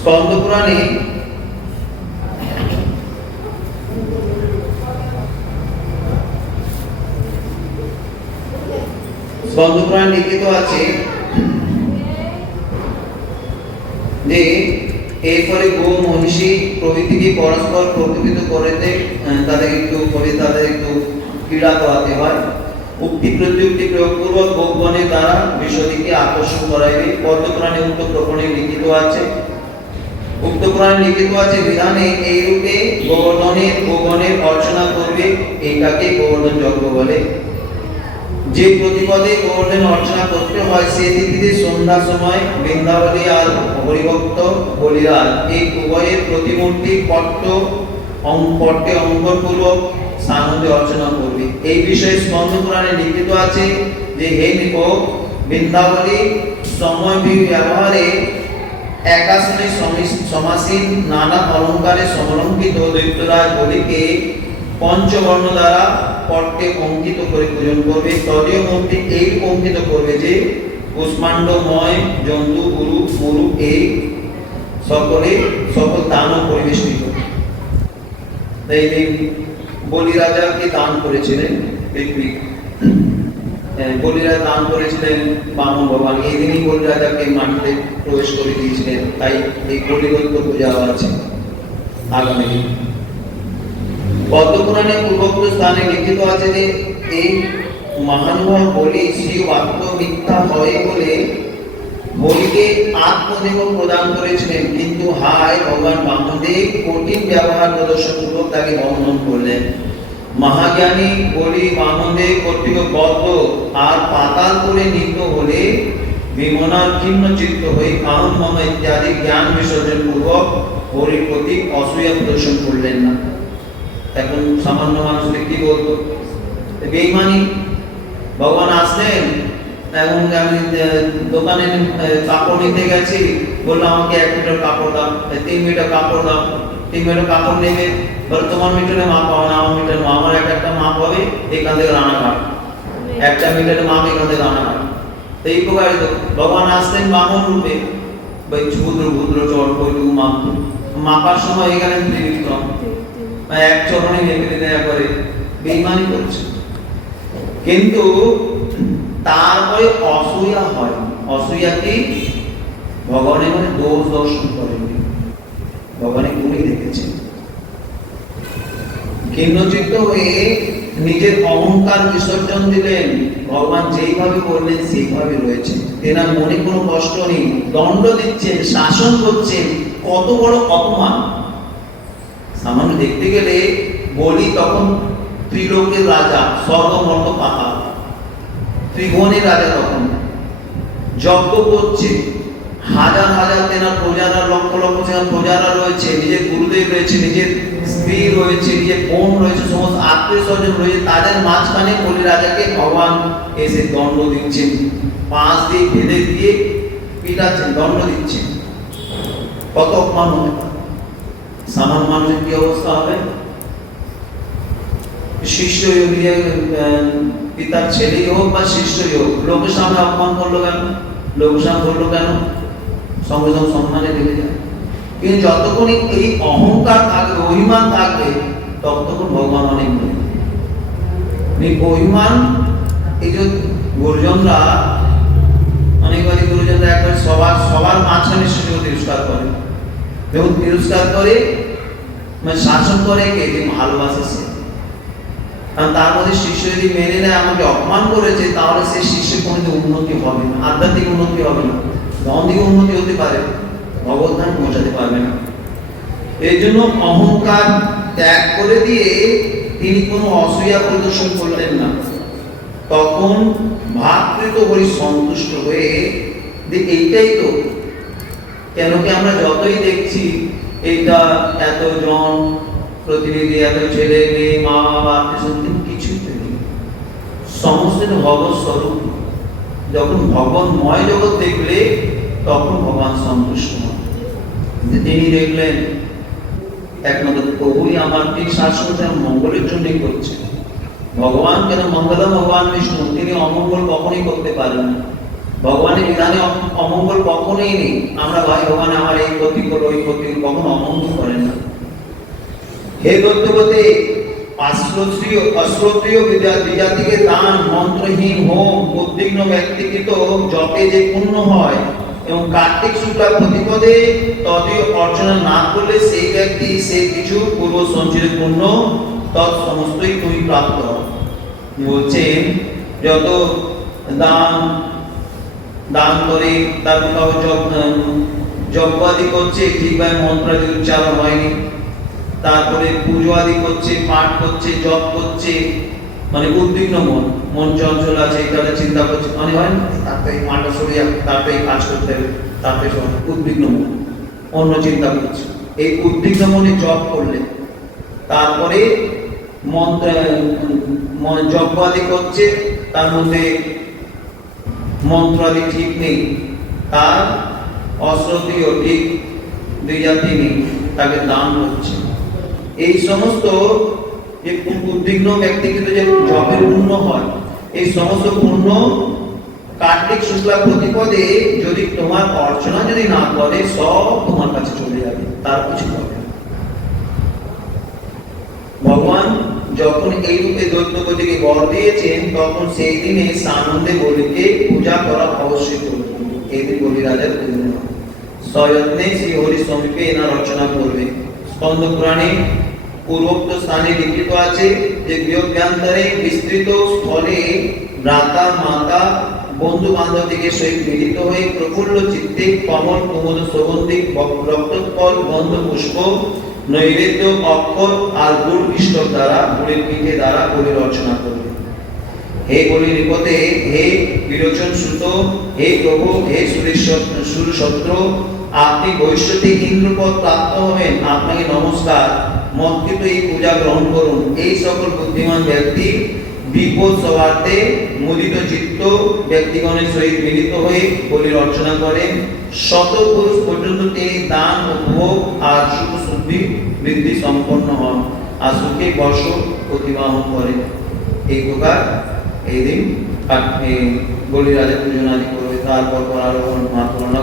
স্কন্দ পুরাণে স্কন্দ পুরাণে লিখিত আছে যে, এরপরে গো মহিষী প্রভৃতিকে পরস্পর প্রকৃত করতে তাদের একটু করে তাদের একটু ক্রীড়া করাতে হয়। উক্তি প্রযুক্তি প্রয়োগপূর্বক ভোগবনের দ্বারা বিষয়টিকে আকর্ষণ করাইবে। পদ্মপুরাণে উক্ত প্রকরণে লিখিত আছে উক্ত পুরাণে লিখিত আছে, বিধানে এই রূপে গোবর্ধনের গোগণের অর্চনা করবে এটাকে গোবর্ধন যজ্ঞ বলে। যে প্রতিপদে গোবর্ধন অর্চনা করতে হয়, সে তিথিতে সন্ধ্যা সময় বৃন্দাবলী আর হরিভক্ত বলিরাজ। এই উভয়ের প্রতিমূর্তি পট্ট পট্টে অঙ্কন পূর্বক সানন্দে অর্চনা করবে। এই বিষয়ে স্কন্দ পুরাণে লিখিত আছে যে, হে নিপ বৃন্দাবলী সময় ব্যবহারে একাশনে সমি- সমাসীন নানা অলঙ্কারে সমলঙ্কিত দৈত্যরাজ বলিকে পঞ্চবর্ণ দ্বারা পট্টে অঙ্কিত করে পূজন করবে। তদীয় মূর্তি এই অঙ্কিত করবে যে কুষ্মাণ্ডময় জন্তু গুরু গুরু এই সকলে সকল দানও পরিবেষ্টিত। তাই এই বলি রাজাকে দান করেছিলেন? হ্যাঁ, বলিরা দান করেছিলেন বামন ভগবান। এই দিনই মাটিতে প্রবেশ করে দিয়েছিলেন। তাই এই পূজা আছে আগামী পদ্মপুরাণে পূর্বোক্ত স্থানে লিখিত আছে যে, এই বলি শ্রী বাক্য মিথ্যা হয় বলে বলিকে আত্মদেহ প্রদান করেছিলেন। কিন্তু হায় ভগবান বামদেব কঠিন ব্যবহার প্রদর্শন পূর্বক তাকে বন্ধন করলেন। মহাজ্ঞানী বলি বামদেব কর্তৃক বদ্ধ আর পাতাল করে নিত হলে চিত্ত হয়ে কারণ ইত্যাদি জ্ঞান বিসর্জন পূর্বক হরির প্রতি অসূয়া প্রদর্শন করলেন না। এখন সামান্য কি বলতো বেইমানি। ভগবান আসলেন এবং আমি দোকানে কাপড় নিতে গেছি। বলল, আমাকে এক মিটার কাপড় দাও। তিন মিটার কাপড় দাও। তিন মিটার কাপড় নেবে? বলে তোমার মিটারে মা পাবে না আমার মিটার মাপ আমার এক একটা মাপ হবে এখান থেকে একটা মাপ এখান থেকে তো এই প্রকারে ভগবান আসলেন বামন রূপে। চট কইটুকু মাপ মাপার সময় এখানে ত্রিবিক্রম বা এক চরণে দিলে একবারে বেইমানি করছে। কিন্তু তারপরে অসূয়া হয়। অসূয়া কি? ভগবানের মানে দোষ দর্শন করেননি। ভগবানের গুণই দেখেছেন। কিন্নচিত্ত হয়ে নিজের অহংকার বিসর্জন দিলেন। ভগবান যেইভাবে বললেন, সেইভাবে রয়েছে। তেনার মনে কোনো কষ্ট নেই। দণ্ড দিচ্ছেন, শাসন করছেন। কত বড় অপমান। সামান্য দেখতে গেলে বলি তখন ত্রিলোকের রাজা, স্বর্গমর্ত পাহাড় ত্রিভুবনের রাজা তখন। যজ্ঞ করছে। হাজার হাজার তেনার প্রজারা, লক্ষ লক্ষ তেনার প্রজারা রয়েছে, নিজের গুরুদেব রয়েছে, নিজের স্ত্রী রয়েছে, নিজের বোন রয়েছে, সমস্ত আত্মীয় স্বজন রয়েছে, তাদের মাঝখানে বলি রাজাকে ভগবান এসে দণ্ড দিচ্ছেন পাঁচ দিয়ে বেঁধে দিয়ে পিটাচ্ছেন দণ্ড দিচ্ছেন কত অপমান হতে পারে? সামান্য মানুষের কি অবস্থা হবে? শিষ্য পিতার ছেলেই হোক বা শিষ্যই হোক, লোকের সামনে অপমান করল কেন? লোকের সামনে করল কেন? সঙ্গে সঙ্গে সম্মানে লেগে যায়। কিন্তু যতক্ষণ এই অহংকার থাকবে, অভিমান থাকবে, ততক্ষণ ভগবান অনেক মনে এই অভিমান, এই যে গুরুজনরা অনেকবারই গুরুজনরা একবার সবার সবার মাঝখানে শিশুকে তিরস্কার করে। যখন তিরস্কার করে মানে শাসন করে কে? যে ভালোবাসে সে। কারণ তার মধ্যে শিষ্য যদি মেনে নেয়, আমাকে অপমান করেছে, তাহলে সে শিষ্যের কোনো উন্নতি হবে না, আধ্যাত্মিক উন্নতি হবে না। ধন্দিক উন্নতি হতে পারে ভগবদ্ধান পৌঁছাতে পারবে না। এই জন্য অহংকার ত্যাগ করে দিয়ে তিনি কোনো অসূয়া প্রদর্শন করলেন না। তখন ভাতৃত হরি সন্তুষ্ট হয়ে যে এইটাই তো। কেন কি আমরা যতই দেখছি এইটা এতজন প্রতিনিধি, এত ছেলে, মেয়ে, মা, বাবা কিছুই তো নেই। সমস্ত ভগবত স্বরূপ যখন ভগবানময় জগৎ দেখলে, তখন ভগবান সন্তুষ্ট হন। তিনি দেখলেন, একমাত্র প্রভুই আমার ঠিক শাসন যেন মঙ্গলের জন্যই করছে। ভগবান কেন মঙ্গল, ভগবান বিষ্ণু? তিনি অমঙ্গল কখনই করতে পারেন না। ভগবানের বিধানে অমঙ্গল কখনোই নেই। আমরা ভাই, ভগবান আমার এই ক্ষতি করো ওই ক্ষতি কখনো অমঙ্গল করেন না। হে দত্তপতে আশ্রত্রিয় অশ্রত্রিয় দান, মন্ত্রহীন যে পূর্ণ হয় এবং কার্তিক অর্চনা না করলে সেই ব্যক্তি কিছু পূর্ব পূর্ণ, তৎ সমস্তই যত দান করে তার উচ্চারণ হয়নি। তারপরে পুজো আদি করছে, পাঠ করছে, জপ করছে মানে উদ্বিগ্ন মন মন চঞ্চল আছে এটা চিন্তা করছে। মানে হয় না, তারপরে মানটা সরিয়ে তারপরে কাজ করতে হবে, তারপরে উদ্বিগ্ন মন, অন্য চিন্তা করছে। এই উদ্বিগ্ন মনে জপ করলে, তারপরে মন্ত্র যজ্ঞ আদি করছে, তার মধ্যে মন্ত্র আদি ঠিক নেই, তার অশ্রদ্ধীয় ঠিক দুই জাতি নেই, তাকে দান করছে। এই সমস্ত উদ্বিগ্ন ব্যক্তি কিন্তু যে জপের পূর্ণ হয়, এই সমস্ত পূর্ণ কার্তিক শুক্লা প্রতিপদে যদি তোমার অর্চনা যদি না করে, সব তোমার কাছে চলে যাবে, তার কিছু হবে ভগবান যখন এই রূপে বর দিয়েছেন, তখন সেই দিনে সানন্দে বলিকে পূজা করা অবশ্যই এই দিন বলি রাজার পূর্ণ সযত্নে শ্রী হরি সমীপে এনার রচনা করবে। স্কন্দ পুরাণে পূর্বোক্ত স্থানে লিখিত আছে যে গৃহজ্ঞান্তরে বিস্তৃত স্থলে ভ্রাতা, মাতা বন্ধু বান্ধবীকে সহিত মিলিত হয়ে প্রফুল্ল চিত্তে কমল, কুমুদ, সুগন্ধি রক্তফল, গন্ধ, পুষ্প, নৈবেদ্য, অক্ষর আর গুড় ইষ্টক দ্বারা, গুড়ের পিঠে দ্বারা বলি রচনা করবে। হে বলি নিপতে হে বিরোচন সুত, হে প্রভু, হে সুরেশ্বর, সুরসত্র, আপনি বৈশ্যতে ইন্দ্রপদ প্রাপ্ত হবেন, আপনাকে নমস্কার। মৎকৃত এই পূজা গ্রহণ করুন। এই সকল বুদ্ধিমান ব্যক্তি বিপদ সবার্থে মুদিত চিত্ত ব্যক্তিগণের সহিত মিলিত হয়ে রচনা করেন। শত পুরুষ পর্যন্ত তিনি দান, উপভোগ আর সুখ শুদ্ধি বৃদ্ধি সম্পন্ন হন আর সুখে বর্ষ করেন। এই প্রকার এই দিন বলি রাজা পূজন আদি করবে। তারপর আরও মা করোনা